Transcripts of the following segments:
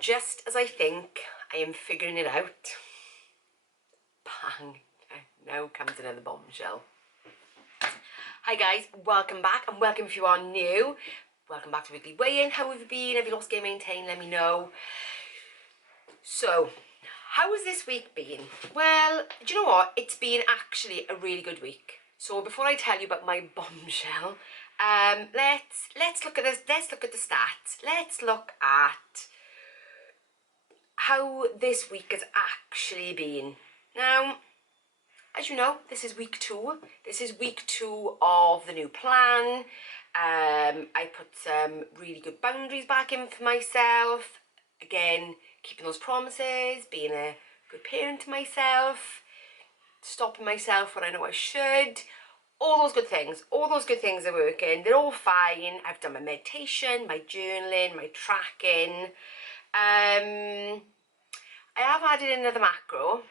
just as I think I am figuring it out, bang, now comes another bombshell. Hi guys, welcome back, and welcome if you are new. Welcome back to Weekly Weigh-In. How have you been? Have you lost, gained, maintained? Let me know. So, how has this week been? Well, do you know what? It's been actually a really good week. So before I tell you about my bombshell, let's look at this. Let's look at the stats. Let's look at how this week has actually been. Now, as you know, this is week 2. This is week 2 of the new plan. I put some really good boundaries back in for myself. Again, keeping those promises, being a good parent to myself, stopping myself when I know I should. All those good things are working. They're all fine. I've done my meditation, my journaling, my tracking. I have added another macro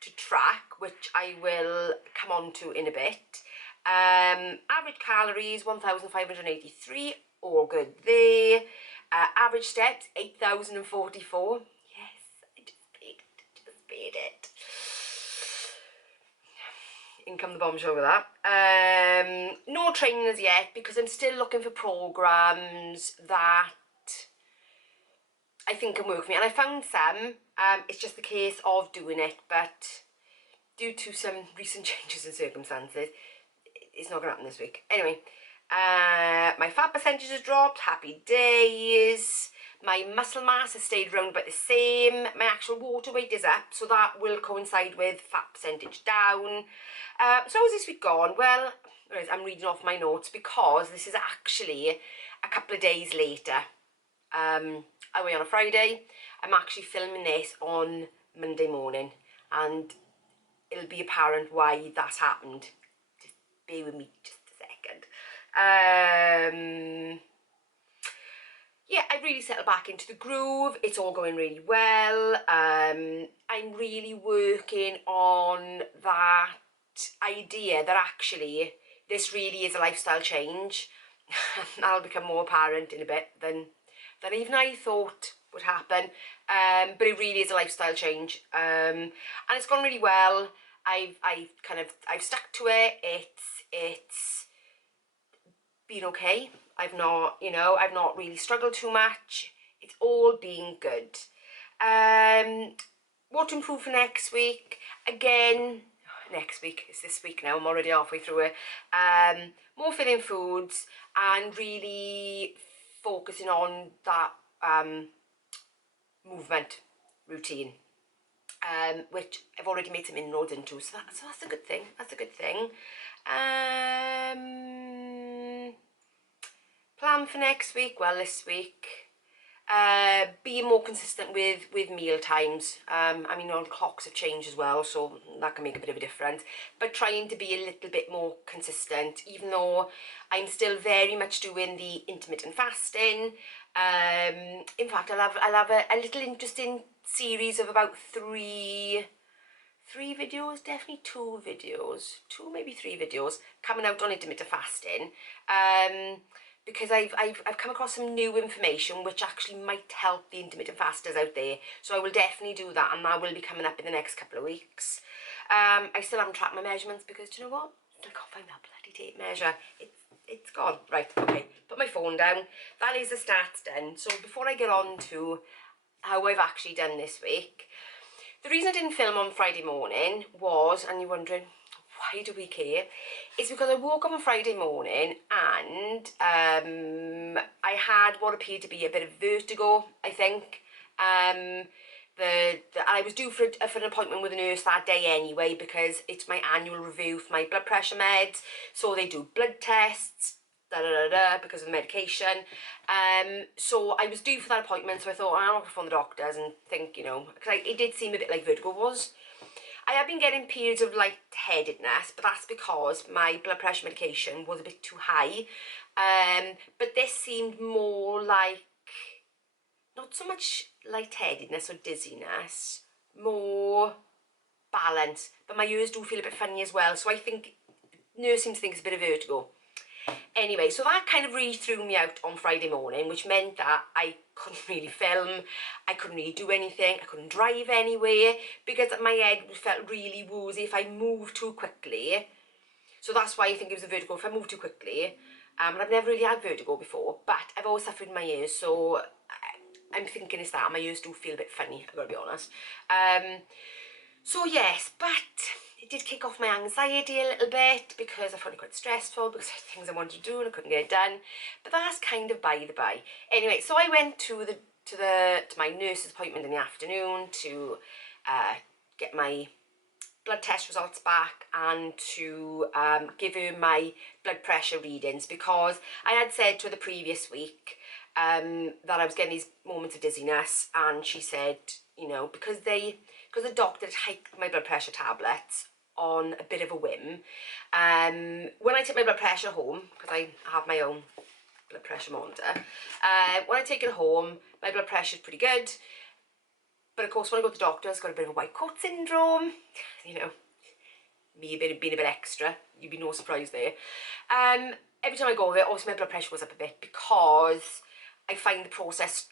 to track, which I will come on to in a bit. Average calories 1,583, all good there. Average steps 8,044. Yes, I just paid it. In come the bombshell with that. No training as yet because I'm still looking for programs that I think can work for me, and I found some. It's just the case of doing it, but due to some recent changes in circumstances, it's not going to happen this week. Anyway, my fat percentage has dropped, happy days. My muscle mass has stayed around about the same. My actual water weight is up, so that will coincide with fat percentage down. So how's this week gone? Well, I'm reading off my notes because this is actually a couple of days later. I weigh on a Friday. I'm actually filming this on Monday morning, and it'll be apparent why that's happened. Just bear with me just a second. Yeah, I really settled back into the groove. It's all going really well. I'm really working on that idea that actually this really is a lifestyle change. That'll become more apparent in a bit than even I thought would happen, but it really is a lifestyle change, and it's gone really well. I've stuck to it. It's been okay. I've not really struggled too much. It's all been good. What to improve for next week? Again, next week, it's this week now, I'm already halfway through it. More filling foods and really focusing on that movement routine, which I've already made some inroads into, so that's a good thing. That's a good thing. Plan for next week, well, this week, being more consistent with meal times. I mean, all the clocks have changed as well, so that can make a bit of a difference, but trying to be a little bit more consistent, even though I'm still very much doing the intermittent fasting. In fact, I'll have a little interesting series of about three videos, definitely 2 videos, 2 maybe 3 videos coming out on intermittent fasting, because I've come across some new information which actually might help the intermittent fasters out there. So I will definitely do that, and that will be coming up in the next couple of weeks. I still haven't tracked my measurements because, do you know what? I can't find that bloody tape measure. It's gone. Right, okay, put my phone down. That is the stats done. So before I get on to how I've actually done this week, the reason I didn't film on Friday morning was, and you're wondering, why do we care? It's because I woke up on Friday morning and I had what appeared to be a bit of vertigo, I think. I was due for an appointment with a nurse that day anyway, because it's my annual review for my blood pressure meds. So they do blood tests, because of the medication. So I was due for that appointment, so I thought, I'll phone the doctors and think, because it did seem a bit like vertigo was. I have been getting periods of lightheadedness, but that's because my blood pressure medication was a bit too high. But this seemed more like, not so much lightheadedness or dizziness, more balance. But my ears do feel a bit funny as well, so I think nurse seems to think it's a bit of vertigo. Anyway, so that kind of really threw me out on Friday morning, which meant that I couldn't really film, I couldn't really do anything, I couldn't drive anywhere, because my head felt really woozy if I moved too quickly. So that's why I think it was a vertigo, if I moved too quickly. And I've never really had vertigo before, but I've always suffered in my ears, so I'm thinking it's that. My ears do feel a bit funny, I've got to be honest. So yes, but it did kick off my anxiety a little bit, because I found it quite stressful, because I had things I wanted to do and I couldn't get it done. But that's kind of by the by. Anyway, so I went to my nurse's appointment in the afternoon to get my blood test results back and to give her my blood pressure readings, because I had said to her the previous week that I was getting these moments of dizziness, and she said, you know, because the doctor had hiked my blood pressure tablets on a bit of a whim. When I take my blood pressure home, because I have my own blood pressure monitor, when I take it home, my blood pressure is pretty good. But of course, when I go to the doctor, I've got a bit of a white coat syndrome. You know, me being a bit extra. You'd be no surprise there. Every time I go there, obviously my blood pressure goes up a bit, because I find the process,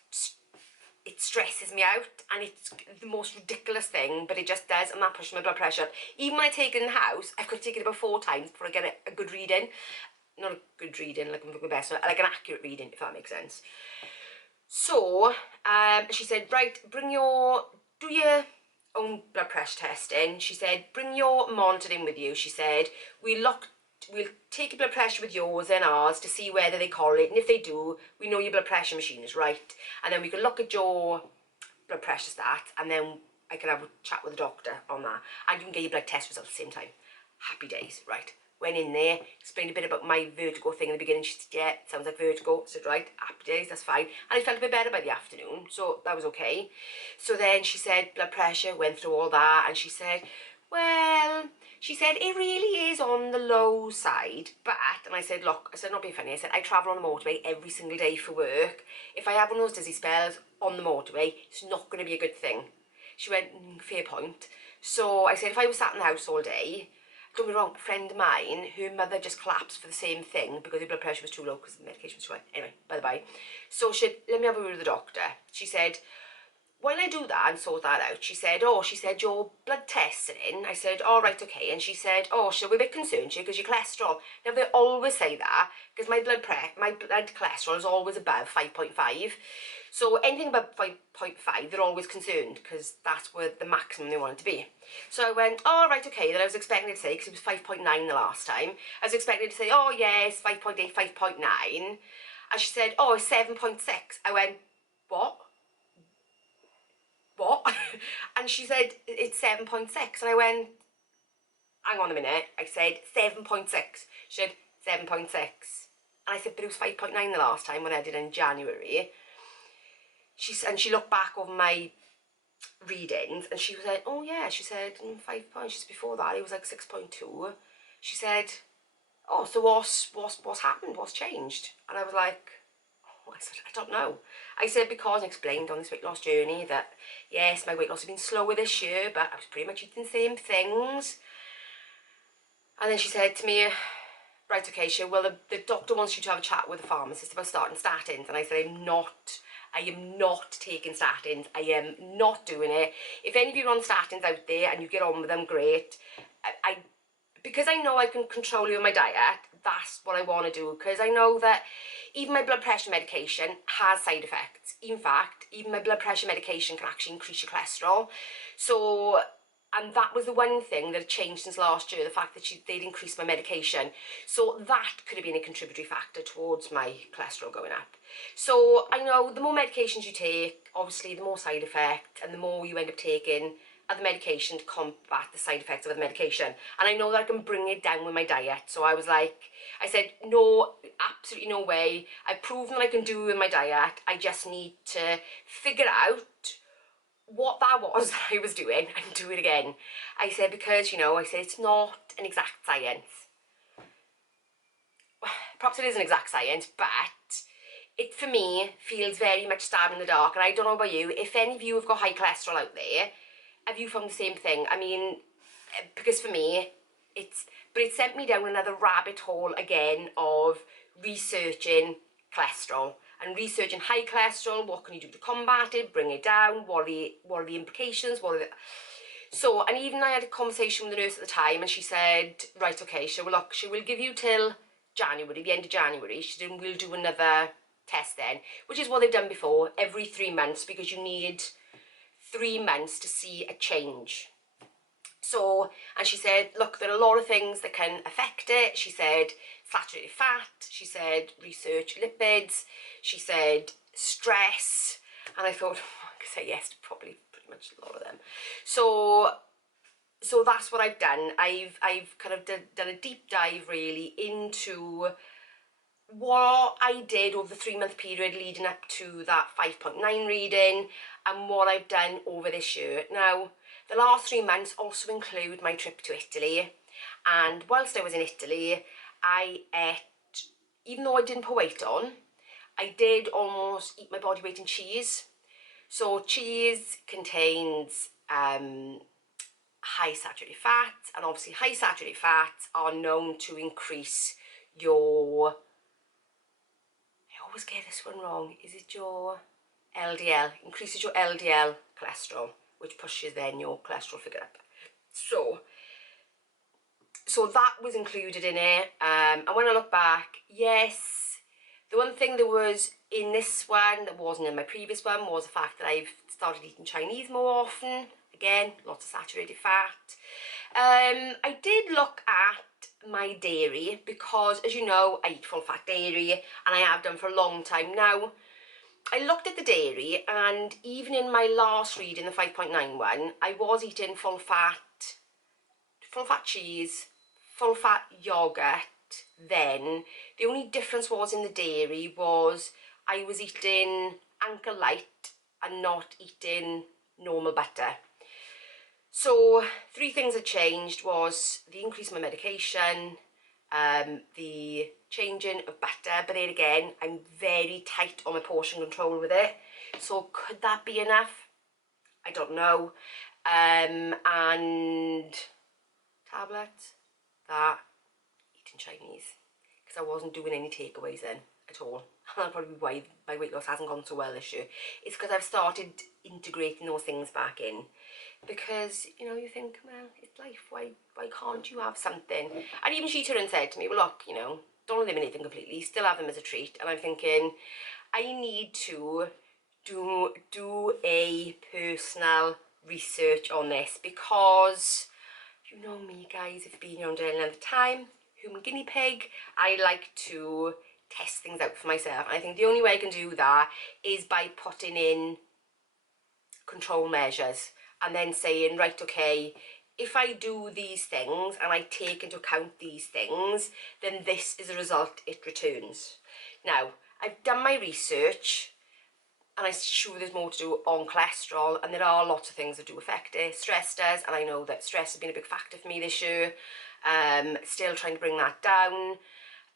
it stresses me out, and it's the most ridiculous thing, but it just does, and that pushes my blood pressure up. Even when I take it in the house, I could take it about 4 times before I get a good reading. Not a good reading, like I'm the best, like an accurate reading, if that makes sense. So, she said, right, do your own blood pressure testing. She said, bring your monitor in with you. She said, we'll take your blood pressure with yours and ours to see whether they correlate, and if they do, we know your blood pressure machine is right, and then we can look at your blood pressure stats, and then I can have a chat with the doctor on that, and you can get your blood test results at the same time. Happy days, right? Went in there, explained a bit about my vertigo thing in the beginning. She said, yeah, sounds like vertigo. I said, right, happy days, that's fine. And I felt a bit better by the afternoon, so that was okay. So then she said, blood pressure, went through all that, and she said, well, she said, it really is on the low side, but, and I said, look, I said, not being funny, I said, I travel on the motorway every single day for work. If I have one of those dizzy spells on the motorway, it's not going to be a good thing. She went, fair point. So I said, if I was sat in the house all day, don't get me wrong, a friend of mine, her mother just collapsed for the same thing because her blood pressure was too low because the medication was too high. Anyway, by the by. So she said, let me have a word with the doctor. She said, while I do that and sort that out, she said, your blood tests are in. I said, all right, okay. And she said, we're a bit concerned, because your cholesterol. Now, they always say that, because my blood cholesterol is always above 5.5. So anything above 5.5, they're always concerned, because that's where the maximum they want it to be. So I went, all right, okay. Then I was expecting to say, because it was 5.9 the last time, I was expecting to say, oh, yes, 5.8, 5.9. And she said, oh, it's 7.6. I went, what? And she said, it's 7.6. And I went, hang on a minute. I said 7.6. She said 7.6. And I said, but it was 5.9 the last time when I did it in January. She looked back over my readings, and she was like, oh yeah, she said 5 points. She said, before that it was like 6.2. She said, oh, so what's happened? What's changed? And I was like, I said, I don't know. I said, because I explained on this weight loss journey that, yes, my weight loss has been slower this year, but I was pretty much eating the same things. And then she said to me, right, okay, well, the doctor wants you to have a chat with the pharmacist about starting statins. And I said, I am not taking statins. I am not doing it. If any of you are on statins out there and you get on with them, great. Because I know I can control you with my diet, that's what I want to do, because I know that even my blood pressure medication has side effects. In fact, even my blood pressure medication can actually increase your cholesterol. So, and that was the one thing that had changed since last year, the fact that they'd increased my medication. So that could have been a contributory factor towards my cholesterol going up. So I know the more medications you take, obviously the more side effect, and the more you end up taking other medication to combat the side effects of the medication. And I know that I can bring it down with my diet. So I was like, I said, no, absolutely no way. I've proven that I can do it with my diet. I just need to figure out what that was that I was doing and do it again. I said, because, I said, it's not an exact science. Perhaps it is an exact science, but it, for me, feels very much stabbed in the dark. And I don't know about you, if any of you have got high cholesterol out there, have you found the same thing? I mean, because for me, it sent me down another rabbit hole again of researching cholesterol and researching high cholesterol. What can you do to combat it, bring it down? What are the implications? So, and even I had a conversation with the nurse at the time, and she said, right, okay, she will give you till January, the end of January. She said, we'll do another test then, which is what they've done before, every 3 months, because you need 3 months to see a change. So, and she said, look, there are a lot of things that can affect it. She said saturated fat, she said research lipids, she said stress, and I thought, I could say yes to probably pretty much a lot of them. So that's what I've done. I've kind of done a deep dive really into what I did over the 3-month period leading up to that 5.9 reading, and what I've done over this year. Now, the last 3 months also include my trip to Italy, and whilst I was in Italy, I ate, even though I didn't put weight on, I did almost eat my body weight in cheese. So cheese contains high saturated fats, and obviously high saturated fats are known to increase your, I always get this one wrong, is it your LDL? Increases your LDL cholesterol, which pushes then your cholesterol figure up. So that was included in it, and when I look back, yes, the one thing that was in this one that wasn't in my previous one was the fact that I've started eating Chinese more often. Again, lots of saturated fat. I did look at my dairy because, as you know, I eat full fat dairy, and I have done for a long time now. I looked at the dairy, and even in my last reading, the 5.91, I was eating full fat cheese, full fat yogurt. Then the only difference was in the dairy was I was eating Anchor Light and not eating normal butter. So 3 things that changed was the increase in my medication, the changing of butter, but then again, I'm very tight on my portion control with it. So could that be enough? I don't know. And tablets, that, eating Chinese, because I wasn't doing any takeaways then at all. And that's probably why my weight loss hasn't gone so well this year. It's because I've started integrating those things back in. Because, you know, you think, well, it's life, why can't you have something? And even she turned and said to me, well, look, you know, don't eliminate them completely, still have them as a treat. And I'm thinking, I need to do a personal research on this, because you know me, guys, if you've been around a length of time, human guinea pig, I like to test things out for myself. And I think the only way I can do that is by putting in control measures and then saying, right, okay, if I do these things and I take into account these things, then this is the result it returns. Now, I've done my research, and I'm sure there's more to do on cholesterol, and there are lots of things that do affect it. Stress does, and I know that stress has been a big factor for me this year. Still trying to bring that down.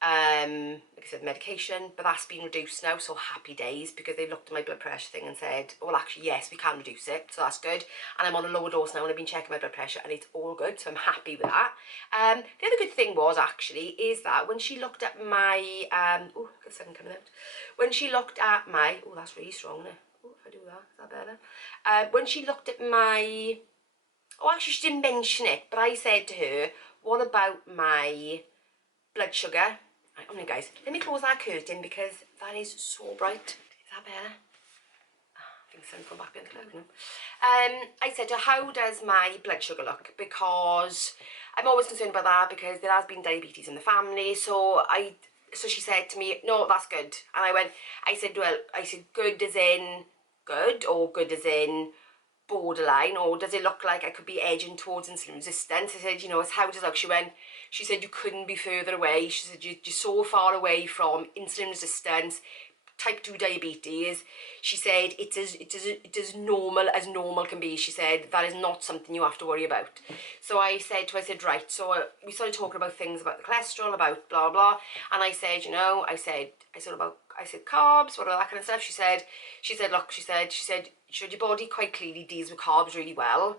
Like I said, medication, but that's been reduced now, so happy days, because they looked at my blood pressure thing and said, well, actually, yes, we can reduce it, so that's good. And I'm on a lower dose now, and I've been checking my blood pressure, and it's all good, so I'm happy with that. The other good thing was, actually, is that when she looked at my, oh, I've got 7 coming out. When she looked at my, oh, that's really strong, isn't it? Oh, if I do that, is that better? When she looked at my, oh, actually, she didn't mention it, but I said to her, what about my blood sugar? Right, oh no, guys, let me close that curtain because that is so bright. Is that better? I think the sun's gone back behind the cloud now. I said to her, how does my blood sugar look? Because I'm always concerned about that, because there has been diabetes in the family. So she said to me, no, that's good. And I said, well, good as in good, or good as in borderline, or does it look like I could be edging towards insulin resistance? I said, you know, it's how does it look? She said, you couldn't be further away. She said, you're so far away from insulin resistance, type 2 diabetes. She said, it's as normal can be. She said, that is not something you have to worry about. So I said right. So we started talking about things about the cholesterol, about blah, blah. And I said, you know, I said carbs, what all that kind of stuff. She said, look, she said, your body quite clearly deals with carbs really well.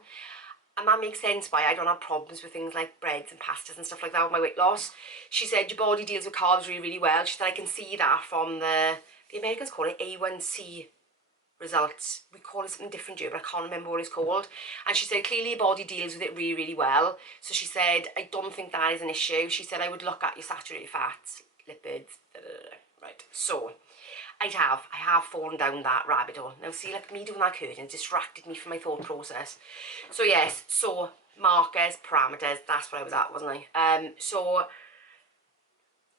And that makes sense why I don't have problems with things like breads and pastas and stuff like that with my weight loss. She said your body deals with carbs really, really well. She said I can see that from the Americans call it A1C results. We call it something different here, but I can't remember what it's called. And she said clearly your body deals with it really, really well. So she said I don't think that is an issue. She said I would look at your saturated fats, lipids, right. So I have fallen down that rabbit hole. Now see, like me doing that curtain distracted me from my thought process. So yes, so markers, parameters, that's what I was at, wasn't I? So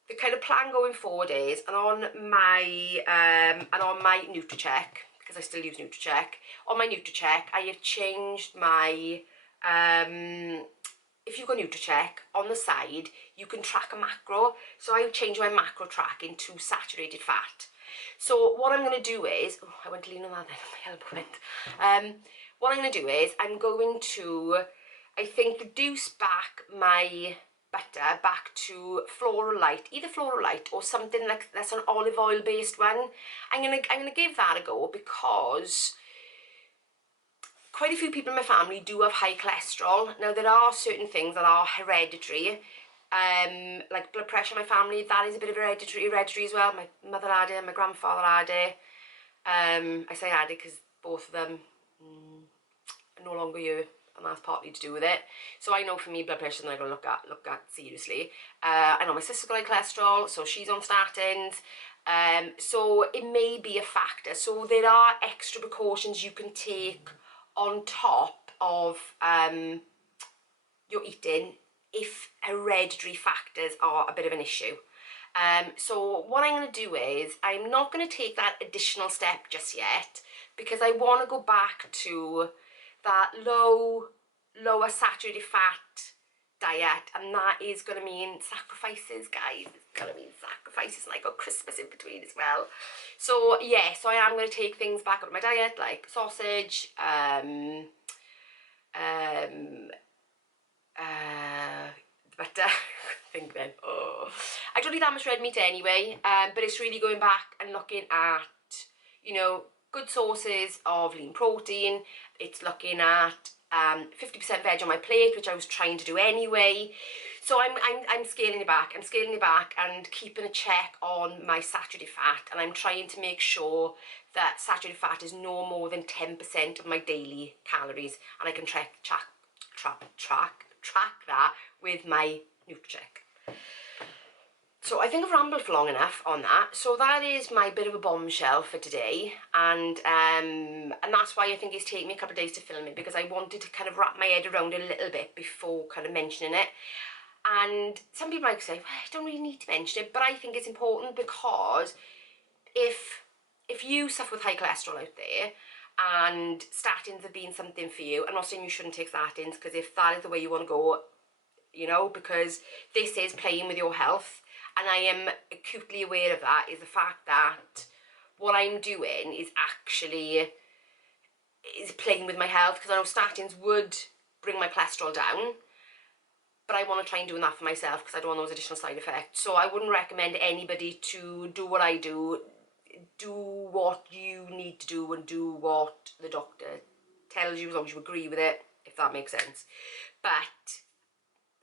the kind of plan going forward is, and on my NutriCheck, because I still use NutriCheck, on my NutriCheck I have changed my if you go NutriCheck, on the side you can track a macro. So I've changed my macro tracking to saturated fat. So what I'm going to do is, oh, I went to lean on that then, my elbow went. What I'm going to do is, I'm going to, I think, reduce back my butter back to Floral Light, either Floral Light or something like that's an olive oil based one. I'm gonna give that a go because quite a few people in my family do have high cholesterol. Now there are certain things that are hereditary. Like blood pressure in my family, that is a bit of hereditary as well. My mother had it, my grandfather had it. I say had it because both of them are no longer here, and that's partly to do with it. So I know for me, blood pressure is something I'm going to look at seriously. I know my sister's got high cholesterol, so she's on statins. So it may be a factor. So there are extra precautions you can take on top of your eating if hereditary factors are a bit of an issue. So what I'm going to do is, I'm not going to take that additional step just yet, because I want to go back to that lower saturated fat diet, and that is going to mean sacrifices, guys. It's going to mean sacrifices, and I got Christmas in between as well. So yeah, so I am going to take things back up my diet, like sausage, but think then, oh, I don't eat that much red meat anyway, but it's really going back and looking at, you know, good sources of lean protein. It's looking at 50% veg on my plate, which I was trying to do anyway. So I'm scaling it back. I'm scaling it back and keeping a check on my saturated fat, and I'm trying to make sure that saturated fat is no more than 10% of my daily calories, and I can track that with my NutriCheck. So I think I've rambled for long enough on that. So that is my bit of a bombshell for today, and that's why I think it's taken me a couple of days to film it, because I wanted to kind of wrap my head around it a little bit before kind of mentioning it. And some people might say, well, I don't really need to mention it, but I think it's important because if you suffer with high cholesterol out there, and statins have been something for you, I'm not saying you shouldn't take statins, because if that is the way you want to go, you know, because this is playing with your health, and I am acutely aware of that, is the fact that what I'm doing is actually playing with my health, because I know statins would bring my cholesterol down, but I want to try and do that for myself because I don't want those additional side effects. So I wouldn't recommend anybody to do what I do. Do what you need to do and do what the doctor tells you, as long as you agree with it, if that makes sense. But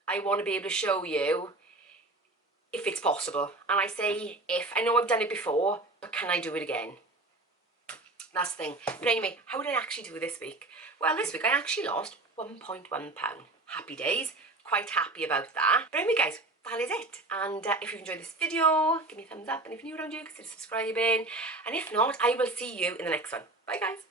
I want to be able to show you if it's possible. And I say if. I know I've done it before, but can I do it again? That's the thing. But anyway, how did I actually do this week? Well, this week I actually lost 1.1 pound. Happy days. Quite happy about that. But anyway, guys, that is it. And if you've enjoyed this video, give me a thumbs up. And if you're new around here, consider subscribing. And if not, I will see you in the next one. Bye, guys.